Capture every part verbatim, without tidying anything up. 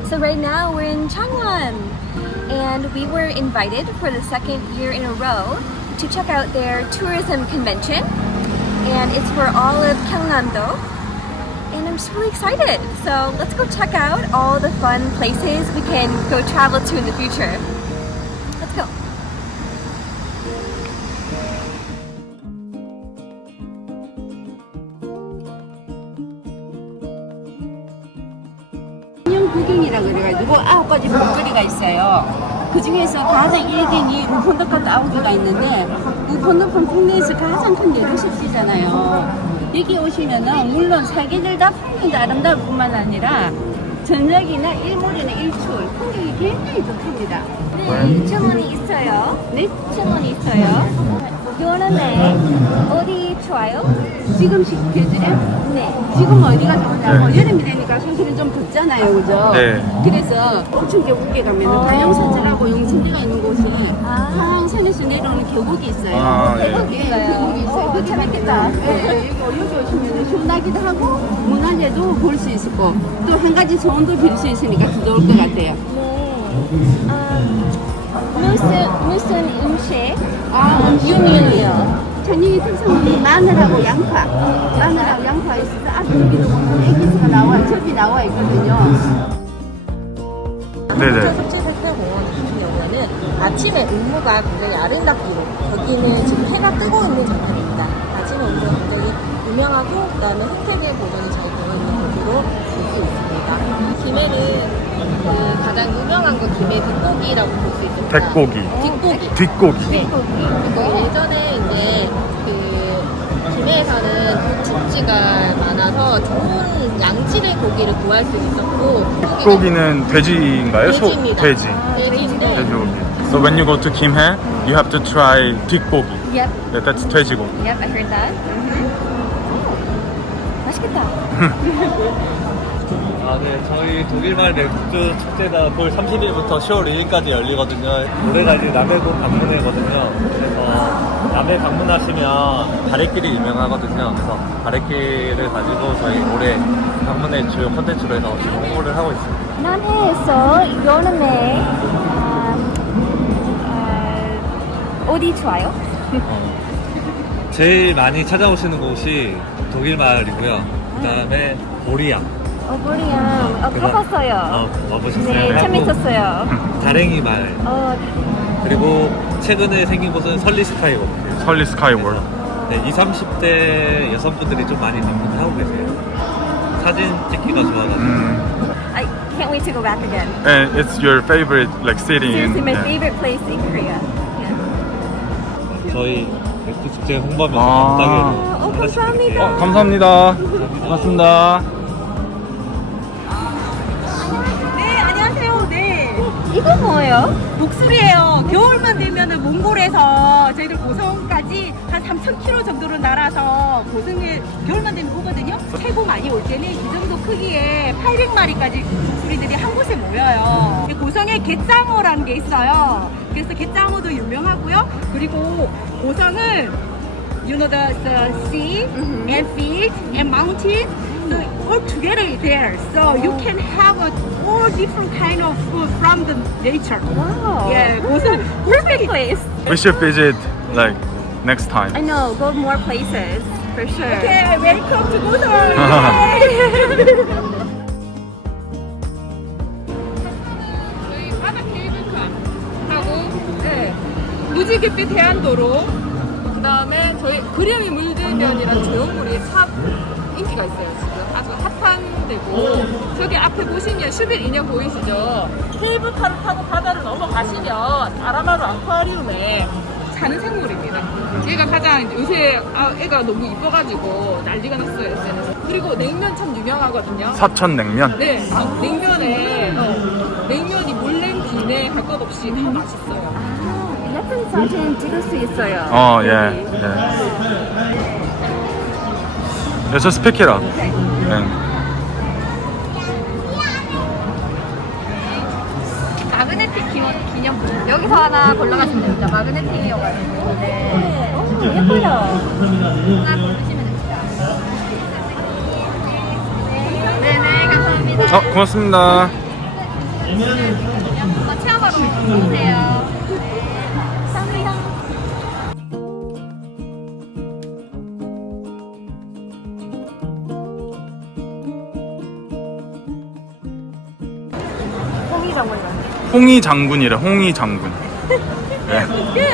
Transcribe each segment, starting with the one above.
So right now we're in Changwon, and we were invited for the second year in a row to check out their tourism convention, and it's for all of Gyeongnam-do. And I'm just really excited. So let's go check out all the fun places we can go travel to in the future. Let's go. 구경이라 그래가지고 아홉 가지 볼거리가 있어요. 그 중에서 가장 일등이 우폰더폰 아홉 개가 있는데 우폰더폰 국내에서 가장 큰 예술식이잖아요. 여기 오시면은 물론 세계들 다 풍경도 아름다울 뿐만 아니라 저녁이나 일몰이나 일출 풍경이 굉장히 좋습니다. 네, 주문이 있어요. 네? 주문이 있어요. 여름에 어디 좋아요? 지금 시 계절에 네. 지금 어디가 좋냐고 여름이 되니까 사실은 좀 덥잖아요, 그죠? 네. 그래서 엄청 계곡에 가면 가영산지라고 용천지가 있는 곳이 아. 하양산에서 내려오는 계곡이 있어요. 아, 예. 계곡이 있어요. 예, 계곡이 있어요. 어, 거기 재밌겠다. 가면, 예, 예, 여기, 여기 오시면 시원하기도 하고 문화재도 볼 수 있을 거. 또 한 가지 소원도 빌 수 있으니까 더 좋을 것 같아요. 네. 음, 무슨 무슨 음식 아, 유명해요? 천연이 특성은 마늘하고 양파, 마늘하고 양파 있어서 앞에 여기도 보면 애기스가 나와, 접이 나와 있거든요. 네네. 속초색대공원 같은 경우에는 아침에 운무가 굉장히 아름답기로 여기는 지금 해가 뜨고 있는 장면입니다. 아침에 운무가 굉장히 유명하고 그다음에 흑색의 보존이 잘 되어 있는 곳으로 볼 수 있습니다. 김해는 그 가장 유명한 건 김해 뒷고기라고 볼 수 있습니다. 백고기. 뒷고기. 뒷고기. 네. 그리고 예전에 이제 그 김해에서는 도축지가 많아서 좋은 양질의 고기를 구할 수 있었고 뒷고기는 돼지인가요? 소? 돼지입니다. 돼지. 돼지인데 돼지고기. So when you go to Kimhae, you have to try 뒷고기. Yep. Yeah, that's 돼지고기. Yep, I heard that. 오, 맛있겠다. 아, 네. 저희 독일말 맥주 축제가 구월 삼십일부터 시월 일일까지 열리거든요. 올해가 이제 남해군 방문회거든요. 그래서 남해 방문하시면 가래길이 유명하거든요. 그래서 가래길을 가지고 저희 올해 방문회 주요 콘텐츠로 해서 지금 홍보를 하고 있습니다. 남해에서 여름에 음, 어, 어디 좋아요? 어, 제일 많이 찾아오시는 곳이 독일 마을이고요. 그 다음에 보리양. 어, 보리양. 어, 그거- 가봤어요. 어, 와보셨어요? 네, 하고 재밌었어요. 다랭이 마을. 어, 그리고 최근에 생긴 곳은 설리 스카이워크. 설리 스카이월드. 네, 이십, 삼십 대 여성분들이 좀 많이 방문하고 계세요. 사진 찍기가 좋아가지고. 음. I can't wait to go back again. And it's your favorite like city Seriously, in my yeah. favorite place in Korea. Yeah. 저희 맥주 축제 홍보하면서 아. 감따개로 어, 감사합니다. 어, 감사합니다. 고맙습니다. 네, 안녕하세요. 네. 이거 뭐예요? 목술이에요. 겨울만 되면은 몽골에서 저희들 고성까지 한 삼천 킬로미터 정도로 날아서 고성에 겨울만 되면 오거든요. 최고 많이 올 때는 이 정도 크기에 팔백 마리까지 목술이들이 한 곳에 모여요. 고성에 갯장어라는 게 있어요. 그래서 갯장어도 유명하고요. 그리고 고성은 you know the, the sea and field and mountain so all together there so you can have a, all different kind of food from the nature. Wow. Yeah, 고성 Perfect place. We should visit like next time. I know, go more places for sure. Okay, welcome to 고성. 저희 바다 케이블카 하고 네, 무지갯빛 해안도로 그 다음에 저희 그림이 물들면이라는 조형물이 참 인기가 있어요. 지금 아주 핫한 데고 저기 앞에 보시면 슈빌 인형 보이시죠? 케이블카를 타고 바다를 넘어가시면 아라마루 아쿠아리움에 사는 생물입니다. 얘가 가장 요새 아, 애가 너무 이뻐가지고 난리가 났어요. 에스엔에스. 그리고 냉면 참 유명하거든요. 사천 냉면. 네, 아, 냉면에 어, 냉면이 물냉 비냉 할 것 없이 다 맛있어요. 아, 예쁜 사진 찍을 수 있어요. 어, 예. 여기. 예. Yeah, just pick it up. 네. 마그네틱 기념, 기념품. 여기서 하나 골라가시면 됩니다. 마그네틱이어가지고. 네. 오, 예뻐요. 하나 고르시면 됩니다. 네네, 감사합니다. 어, 고맙습니다. 한번 체험하러 오세요. 감사합니다. 홍희 장군이래. 홍희 장군. 네.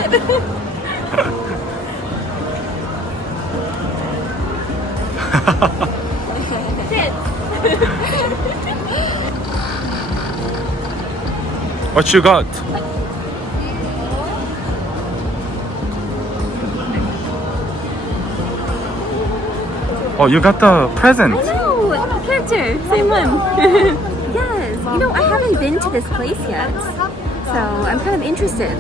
What you got? Oh, you got the present. I know, character, same one. Yes, you know, I haven't been to this place yet, so I'm kind of interested.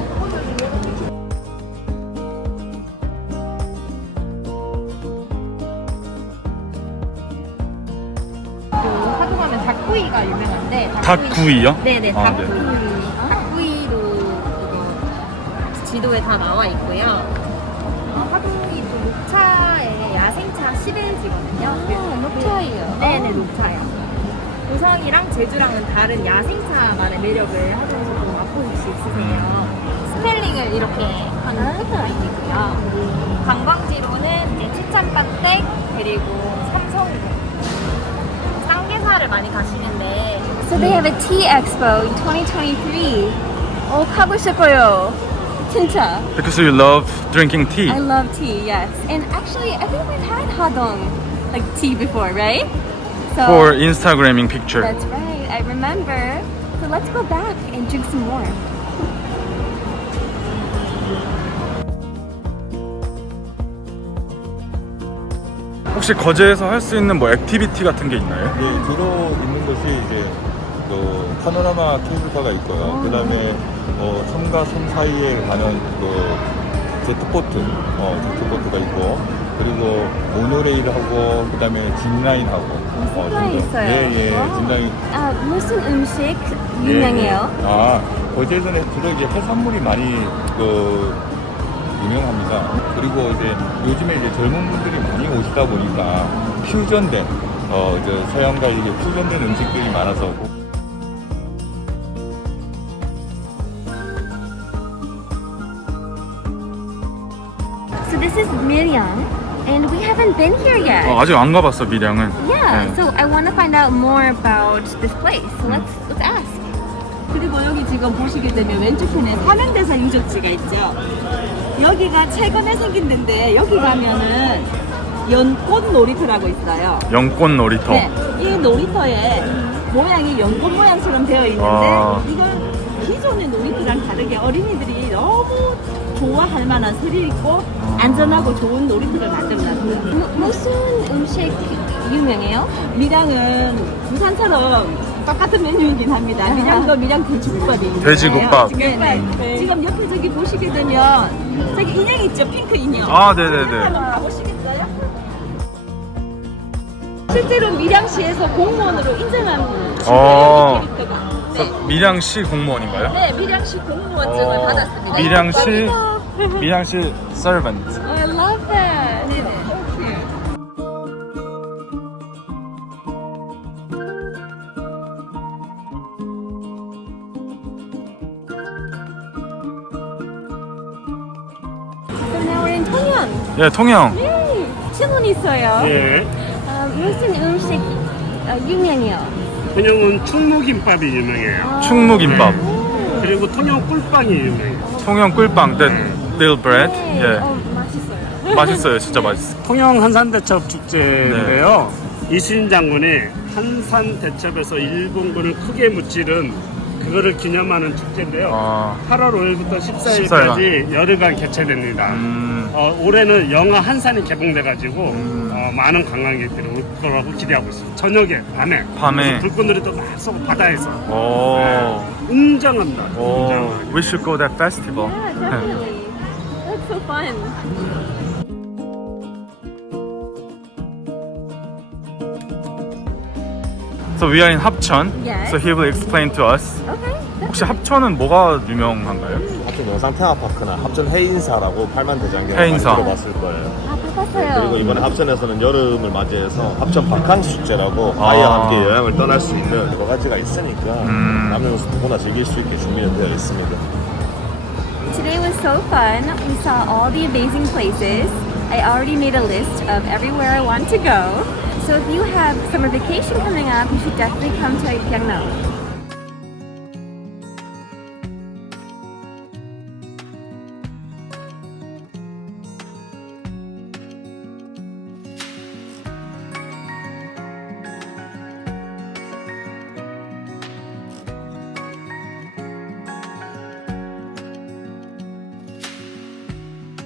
하동하면 닭구이가 유명한데 닭구이요? 네네 아, 닭구이 네. 닭구이로 그거 지도에 다 나와 있고요. 어, 하동이 또 녹차의 야생차 시베지거든요. 아, 녹차예요. 네네 녹차요. 고성이랑 제주랑은 다른 야생차만의 매력을 하동에서 또 맛보실 수 있으세요. 스펠링을 이렇게 하는 닭구이이고요. 관광지로는 이제 칠천반댁 그리고 삼성동 쌍계사를 많이 가시는데 So they have a tea expo in twenty twenty-three. 어, 가고 싶어요. 진짜. Because you love drinking tea. I love tea, yes. And actually, I think we've had hadong, like tea before, right? So For Instagramming picture. that's right. I remember. So let's go back and drink some more. 혹시 거제에서 할 수 있는 뭐 액티비티 같은 게 있나요? 네, 주로 있는 것이 이제 그 파노라마 케이블카가 있고요. 그 다음에 어, 섬과 섬 사이에 가는 그 제트보트, 어, 제트보트가 있고, 그리고 모노레일하고, 그 다음에 짚라인하고. 어, 짚라인 정도. 있어요? 예, 예, 와. 짚라인. 아, 무슨 음식 예, 유명해요? 예. 아, 거제에서는 주로 이제 해산물이 많이 그 유명합니다. 그리고 이제 요즘에 이제 젊은 분들이 많이 오시다 보니까 퓨전된, 어, 저 서양과 이게 퓨전된 음식들이 많아서. So this is Miryang, and we haven't been here yet. 어, 아직 안 가봤어 밀양은. Yeah, 네. so I want to find out more about this place. So let's let's ask. 그리고 여기 지금 보시게 되면 왼쪽편에 삼양대사 유적지가 있죠. 여기가 최근에 생긴 데인데 여기 가면은 연꽃 놀이터라고 있어요. 연꽃 놀이터. 네, 이 놀이터에 모양이 연꽃 모양처럼 되어 있는데 아. 이걸 기존의 놀이터랑 다르게 어린이들이 너무 좋아할 만한 스릴 있고 안전하고 좋은 놀이터를 만들어놨어요. 무, 무슨 음식 유명해요? 밀양은 부산처럼 똑같은 메뉴이긴 합니다. 밀양도 밀양 돼지국밥이 있는데 돼지국밥. 네, 네. 지금 옆에 저기 보시게 되면 저기 인형 있죠? 핑크 인형. 아, 네네네. 한번 보시겠어요? 실제로 밀양시에서 공무원으로 인정한 어. 캐릭터가. 그래서 밀양시 공무원인가요? 네, 밀양시 공무원증을 어, 받았습니다. 밀양시 밀양시 servant. I love that. 네네. So now we're in 통영. 예, 통영. 네, 질문 있어요. 예, 어, 무슨 음식 어, 유명해요? 통영은 충무김밥이 유명해요. 충무김밥. 그리고 통영 꿀빵이 유명해요. 통영 꿀빵, the little bread. 네, 예, 어, 맛있어요. 맛있어요, 진짜 맛있어. 통영 한산대첩 축제인데요. 이순신 장군이 한산대첩에서 일본군을 크게 무찌른 그거를 기념하는 축제인데요. 아, 팔월 오일부터 십사일까지 열흘간 개최됩니다. 음, 어, 올해는 영화 한산이 개봉돼가지고 음. 어, 많은 관광객들이 올 거라고 기대하고 있습니다. 저녁에, 밤에. 밤에. 그래서 불꽃놀이도 막 쏘고 바다에서. 오, 웅장합니다. 오, 웅장합니다. we should go that festival. Yeah, definitely. That's so fun. So we are in 합천. Yes. So he will explain to us. Okay. 혹시 합천은 뭐가 유명한가요? 합천 영상 테마파크나 합천 해인사라고 팔만대장경 해인사. 많이 들어봤을 거예요. 아, 봤어요. 그리고 이번에 합천에서는 여름을 맞이해서 합천 바캉스 축제라고 아. 아이와 함께 여행을 떠날 수 있는 여러 가지가 있으니까 음. 남녀노소 누구나 즐길 수 있게 준비는 되어 있습니다. Today was so fun. We saw all the amazing places. I already made a list of everywhere I want to go. So if you have summer vacation coming up, you should definitely come to Gyeongno.